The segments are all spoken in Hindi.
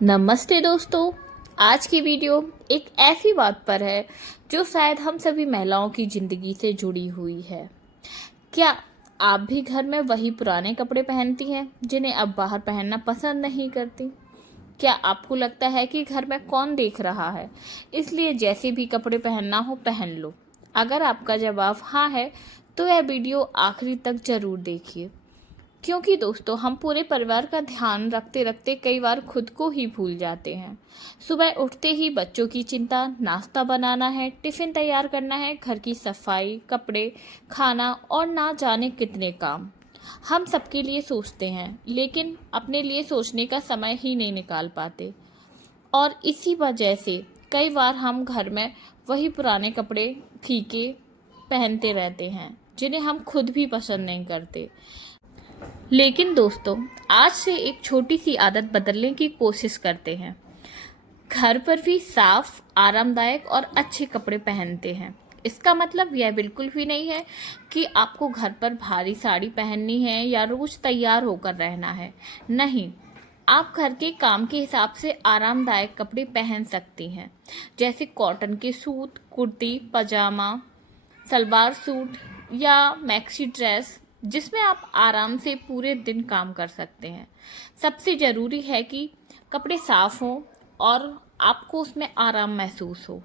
नमस्ते दोस्तों। आज की वीडियो एक ऐसी बात पर है जो शायद हम सभी महिलाओं की ज़िंदगी से जुड़ी हुई है। क्या आप भी घर में वही पुराने कपड़े पहनती हैं जिन्हें अब बाहर पहनना पसंद नहीं करती? क्या आपको लगता है कि घर में कौन देख रहा है, इसलिए जैसे भी कपड़े पहनना हो पहन लो? अगर आपका जवाब हाँ है तो यह वीडियो आखिरी तक ज़रूर देखिए, क्योंकि दोस्तों हम पूरे परिवार का ध्यान रखते रखते कई बार खुद को ही भूल जाते हैं। सुबह उठते ही बच्चों की चिंता, नाश्ता बनाना है, टिफ़िन तैयार करना है, घर की सफाई, कपड़े, खाना और ना जाने कितने काम हम सबके लिए सोचते हैं, लेकिन अपने लिए सोचने का समय ही नहीं निकाल पाते। और इसी वजह से कई बार हम घर में वही पुराने कपड़े फीके पहनते रहते हैं जिन्हें हम खुद भी पसंद नहीं करते। लेकिन दोस्तों, आज से एक छोटी सी आदत बदलने की कोशिश करते हैं। घर पर भी साफ, आरामदायक और अच्छे कपड़े पहनते हैं। इसका मतलब यह बिल्कुल भी नहीं है कि आपको घर पर भारी साड़ी पहननी है या रोज तैयार होकर रहना है। नहीं, आप घर के काम के हिसाब से आरामदायक कपड़े पहन सकती हैं, जैसे कॉटन के सूट, कुर्ती, पजामा, सलवार सूट या मैक्सी ड्रेस, जिसमें आप आराम से पूरे दिन काम कर सकते हैं। सबसे ज़रूरी है कि कपड़े साफ़ हों और आपको उसमें आराम महसूस हो,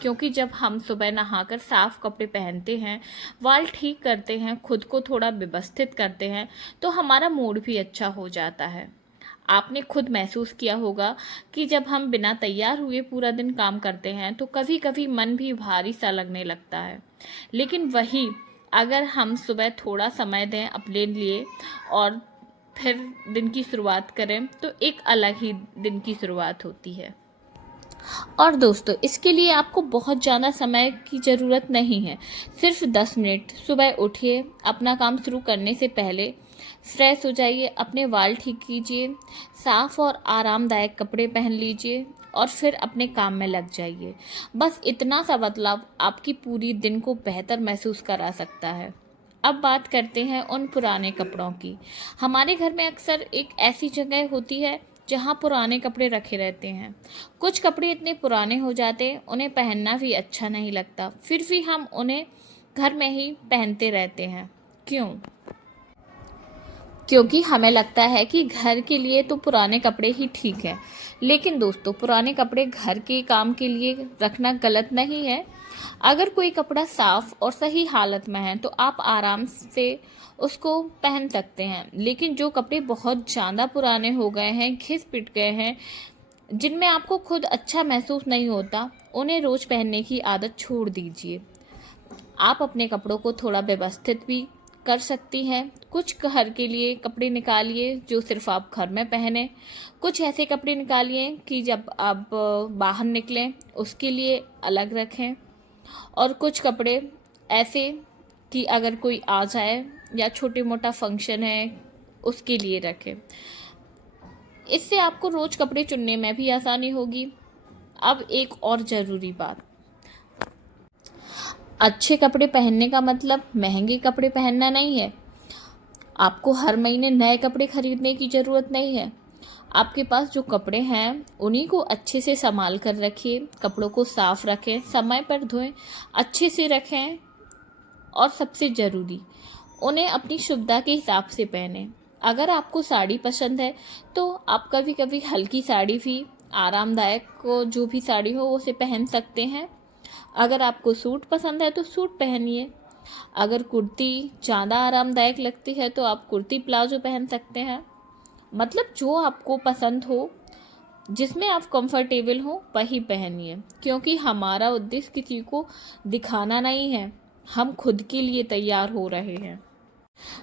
क्योंकि जब हम सुबह नहाकर साफ़ कपड़े पहनते हैं, बाल ठीक करते हैं, खुद को थोड़ा व्यवस्थित करते हैं, तो हमारा मूड भी अच्छा हो जाता है। आपने खुद महसूस किया होगा कि जब हम बिना तैयार हुए पूरा दिन काम करते हैं तो कभी कभी मन भी भारी सा लगने लगता है। लेकिन वही अगर हम सुबह थोड़ा समय दें अपने लिए और फिर दिन की शुरुआत करें तो एक अलग ही दिन की शुरुआत होती है। और दोस्तों, इसके लिए आपको बहुत ज़्यादा समय की ज़रूरत नहीं है। सिर्फ 10 मिनट सुबह उठिए, अपना काम शुरू करने से पहले फ्रेश हो जाइए, अपने बाल ठीक कीजिए, साफ़ और आरामदायक कपड़े पहन लीजिए और फिर अपने काम में लग जाइए। बस इतना सा बदलाव आपकी पूरी दिन को बेहतर महसूस करा सकता है। अब बात करते हैं उन पुराने कपड़ों की। हमारे घर में अक्सर एक ऐसी जगह होती है जहाँ पुराने कपड़े रखे रहते हैं। कुछ कपड़े इतने पुराने हो जाते उन्हें पहनना भी अच्छा नहीं लगता, फिर भी हम उन्हें घर में ही पहनते रहते हैं। क्यों? क्योंकि हमें लगता है कि घर के लिए तो पुराने कपड़े ही ठीक हैं। लेकिन दोस्तों, पुराने कपड़े घर के काम के लिए रखना गलत नहीं है। अगर कोई कपड़ा साफ और सही हालत में है तो आप आराम से उसको पहन सकते हैं। लेकिन जो कपड़े बहुत ज़्यादा पुराने हो गए हैं, घिस पिट गए हैं, जिनमें आपको खुद अच्छा महसूस नहीं होता, उन्हें रोज़ पहनने की आदत छोड़ दीजिए। आप अपने कपड़ों को थोड़ा व्यवस्थित भी कर सकती हैं। कुछ घर के लिए कपड़े निकालिए जो सिर्फ आप घर में पहने। कुछ ऐसे कपड़े निकालिए कि जब आप बाहर निकलें उसके लिए अलग रखें। और कुछ कपड़े ऐसे कि अगर कोई आ जाए या छोटे मोटा फंक्शन है उसके लिए रखें। इससे आपको रोज़ कपड़े चुनने में भी आसानी होगी। अब एक और ज़रूरी बात, अच्छे कपड़े पहनने का मतलब महंगे कपड़े पहनना नहीं है। आपको हर महीने नए कपड़े खरीदने की ज़रूरत नहीं है। आपके पास जो कपड़े हैं उन्हीं को अच्छे से संभाल कर रखिए, कपड़ों को साफ रखें, समय पर धोएं, अच्छे से रखें और सबसे ज़रूरी, उन्हें अपनी सुविधा के हिसाब से पहनें। अगर आपको साड़ी पसंद है तो आप कभी कभी हल्की साड़ी भी, आरामदायक को जो भी साड़ी हो उसे पहन सकते हैं। अगर आपको सूट पसंद है तो सूट पहनिए। अगर कुर्ती ज़्यादा आरामदायक लगती है तो आप कुर्ती प्लाजो पहन सकते हैं। मतलब जो आपको पसंद हो, जिसमें आप कंफर्टेबल हो वही पहनिए, क्योंकि हमारा उद्देश्य किसी को दिखाना नहीं है, हम खुद के लिए तैयार हो रहे हैं।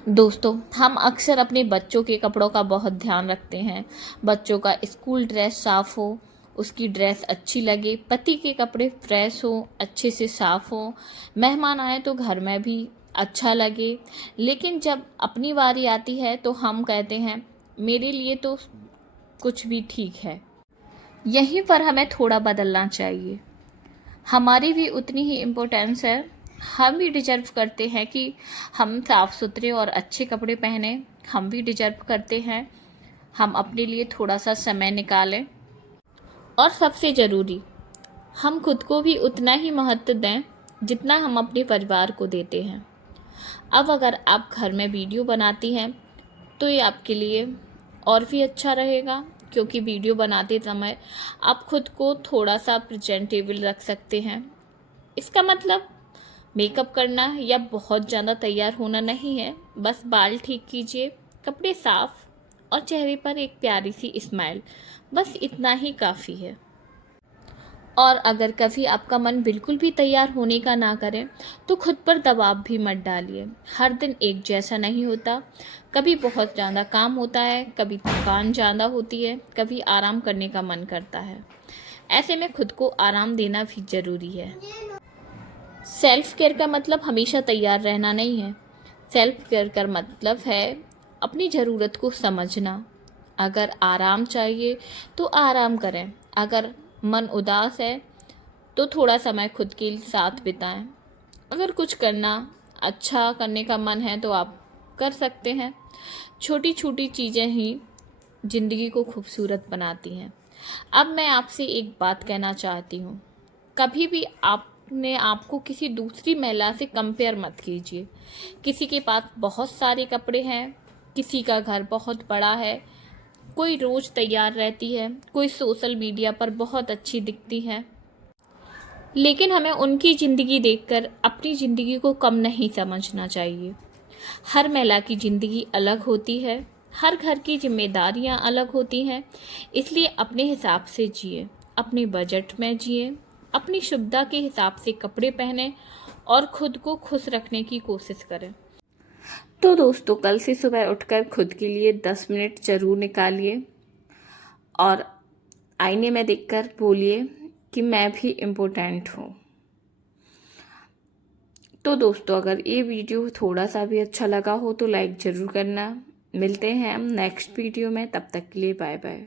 दोस्तों, हम अक्सर अपने बच्चों के कपड़ों का बहुत ध्यान रखते हैं। बच्चों का स्कूल ड्रेस साफ़ हो, उसकी ड्रेस अच्छी लगे, पति के कपड़े फ्रेश हो, अच्छे से साफ़ हो, मेहमान आए तो घर में भी अच्छा लगे। लेकिन जब अपनी बारी आती है तो हम कहते हैं मेरे लिए तो कुछ भी ठीक है। यहीं पर हमें थोड़ा बदलना चाहिए। हमारी भी उतनी ही इम्पोर्टेंस है। हम भी डिजर्व करते हैं कि हम साफ़ सुथरे और अच्छे कपड़े पहने। हम भी डिजर्व करते हैं हम अपने लिए थोड़ा सा समय निकालें। और सबसे ज़रूरी, हम खुद को भी उतना ही महत्व दें जितना हम अपने परिवार को देते हैं। अब अगर आप घर में वीडियो बनाती हैं तो ये आपके लिए और भी अच्छा रहेगा, क्योंकि वीडियो बनाते समय आप खुद को थोड़ा सा प्रेजेंटेबल रख सकते हैं। इसका मतलब मेकअप करना या बहुत ज़्यादा तैयार होना नहीं है, बस बाल ठीक कीजिए, कपड़े साफ और चेहरे पर एक प्यारी सी स्माइल, बस इतना ही काफ़ी है। और अगर कभी आपका मन बिल्कुल भी तैयार होने का ना करे तो खुद पर दबाव भी मत डालिए। हर दिन एक जैसा नहीं होता, कभी बहुत ज़्यादा काम होता है, कभी थकान ज़्यादा होती है, कभी आराम करने का मन करता है। ऐसे में खुद को आराम देना भी ज़रूरी है। सेल्फ केयर का मतलब हमेशा तैयार रहना नहीं है। सेल्फ केयर का मतलब है अपनी ज़रूरत को समझना। अगर आराम चाहिए तो आराम करें, अगर मन उदास है तो थोड़ा समय खुद के साथ बिताएं। अगर कुछ करना अच्छा करने का मन है तो आप कर सकते हैं। छोटी छोटी चीज़ें ही ज़िंदगी को खूबसूरत बनाती हैं। अब मैं आपसे एक बात कहना चाहती हूँ, कभी भी आपने आपको किसी दूसरी महिला से कंपेयर मत कीजिए। किसी के पास बहुत सारे कपड़े हैं, किसी का घर बहुत बड़ा है, कोई रोज़ तैयार रहती है, कोई सोशल मीडिया पर बहुत अच्छी दिखती है। लेकिन हमें उनकी ज़िंदगी देखकर अपनी ज़िंदगी को कम नहीं समझना चाहिए। हर महिला की ज़िंदगी अलग होती है, हर घर की जिम्मेदारियां अलग होती हैं, इसलिए अपने हिसाब से जिए, अपने बजट में जिए, अपनी सुविधा के हिसाब से कपड़े पहने और खुद को खुश रखने की कोशिश करें। तो दोस्तों, कल से सुबह उठकर खुद के लिए 10 मिनट ज़रूर निकालिए और आईने में देखकर बोलिए कि मैं भी इम्पोर्टेंट हूँ। तो दोस्तों, अगर ये वीडियो थोड़ा सा भी अच्छा लगा हो तो लाइक ज़रूर करना। मिलते हैं हम नेक्स्ट वीडियो में, तब तक के लिए बाय बाय।